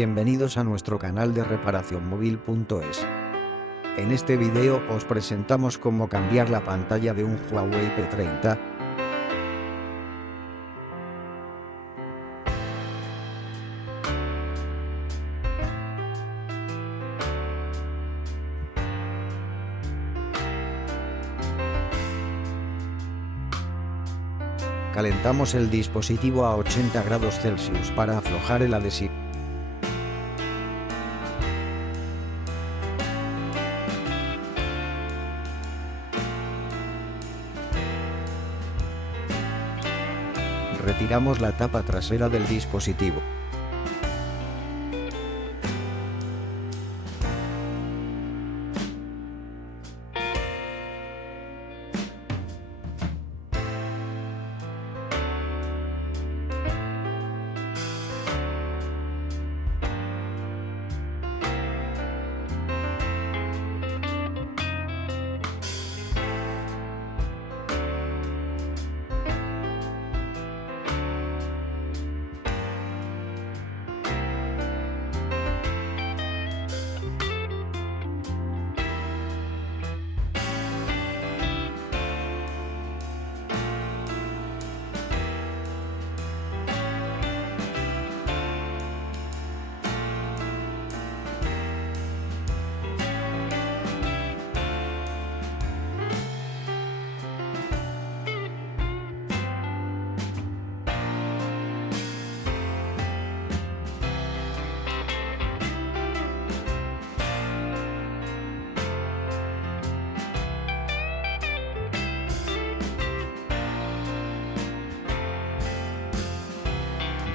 Bienvenidos a nuestro canal de reparacionmóvil.es. En este video os presentamos cómo cambiar la pantalla de un Huawei P30. Calentamos el dispositivo a 80 grados Celsius para aflojar el adhesivo. Retiramos la tapa trasera del dispositivo.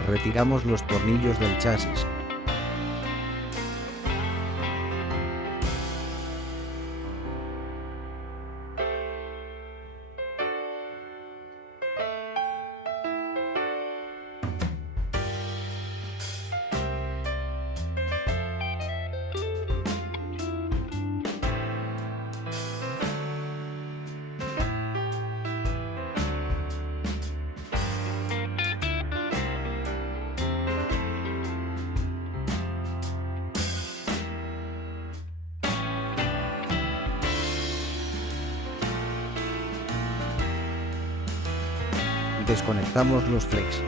Retiramos los tornillos del chasis. Desconectamos los flex.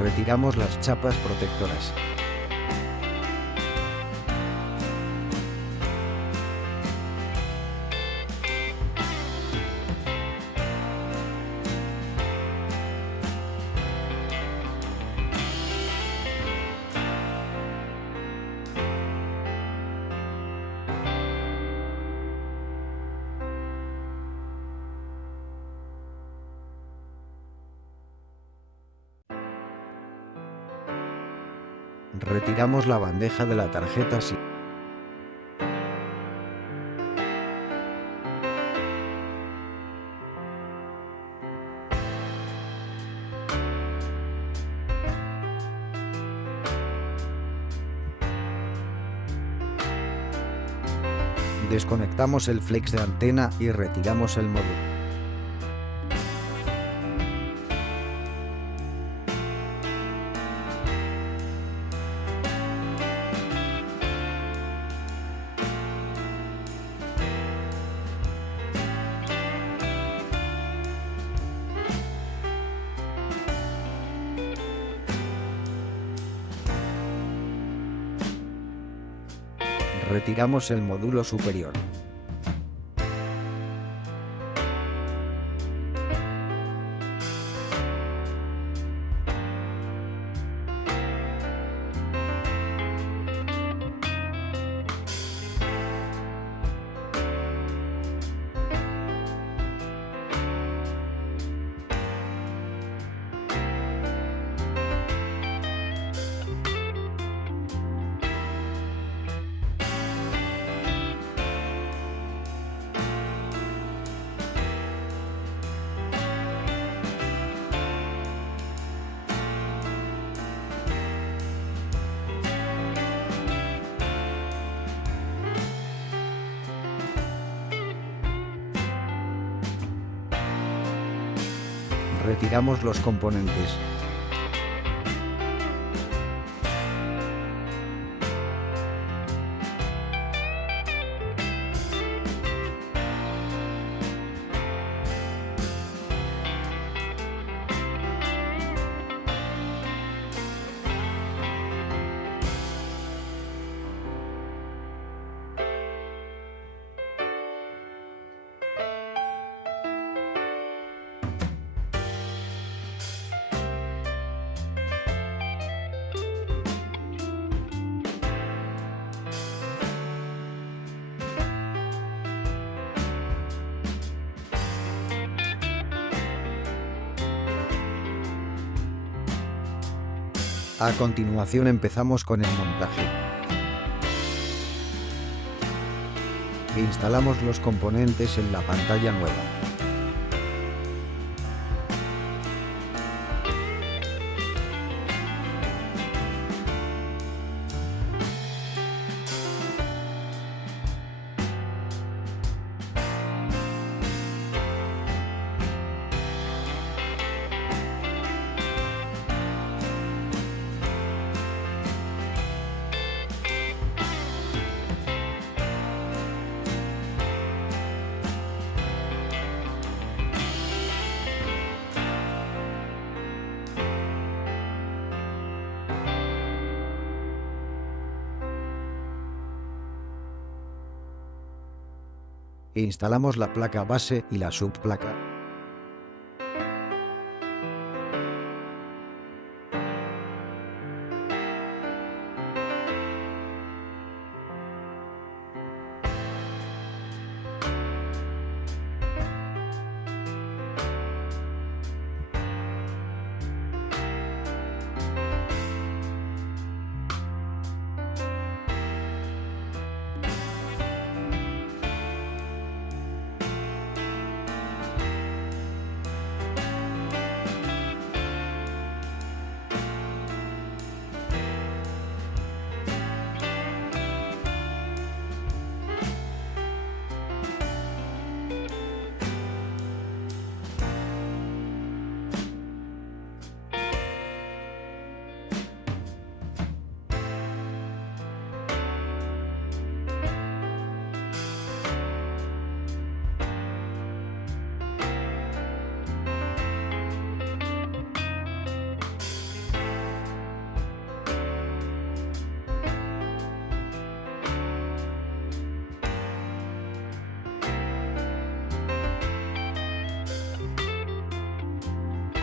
Retiramos las chapas protectoras. Retiramos la bandeja de la tarjeta SIM. Desconectamos el flex de antena y retiramos el módulo. Retiramos el módulo superior. Retiramos los componentes. A continuación empezamos con el montaje. Instalamos los componentes en la pantalla nueva. Instalamos la placa base y la subplaca.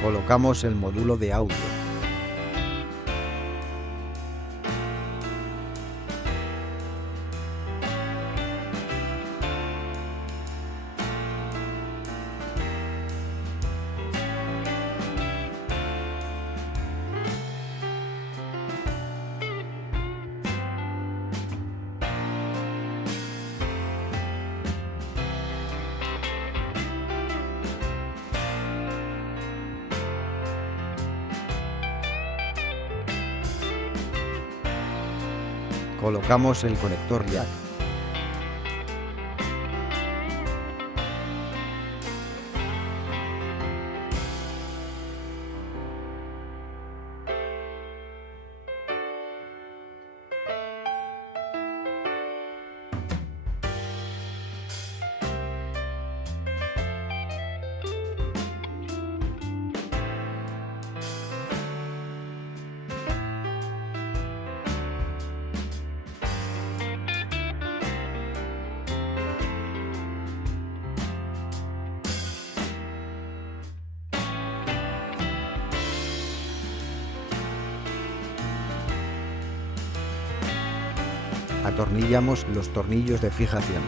Colocamos el módulo de audio. Colocamos el conector jack. Atornillamos los tornillos de fijación.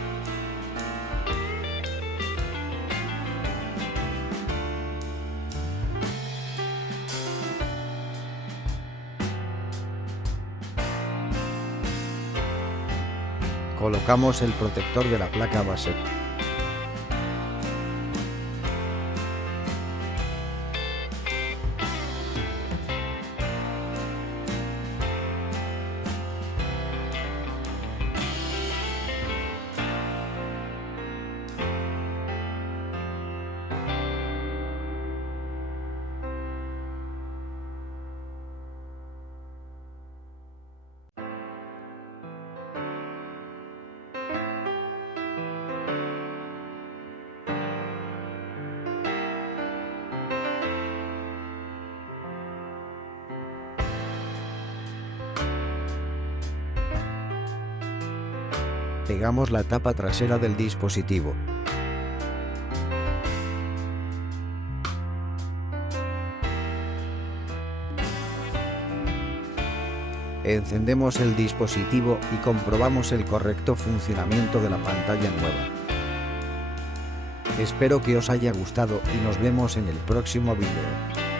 Colocamos el protector de la placa base. Pegamos la tapa trasera del dispositivo. Encendemos el dispositivo y comprobamos el correcto funcionamiento de la pantalla nueva. Espero que os haya gustado y nos vemos en el próximo vídeo.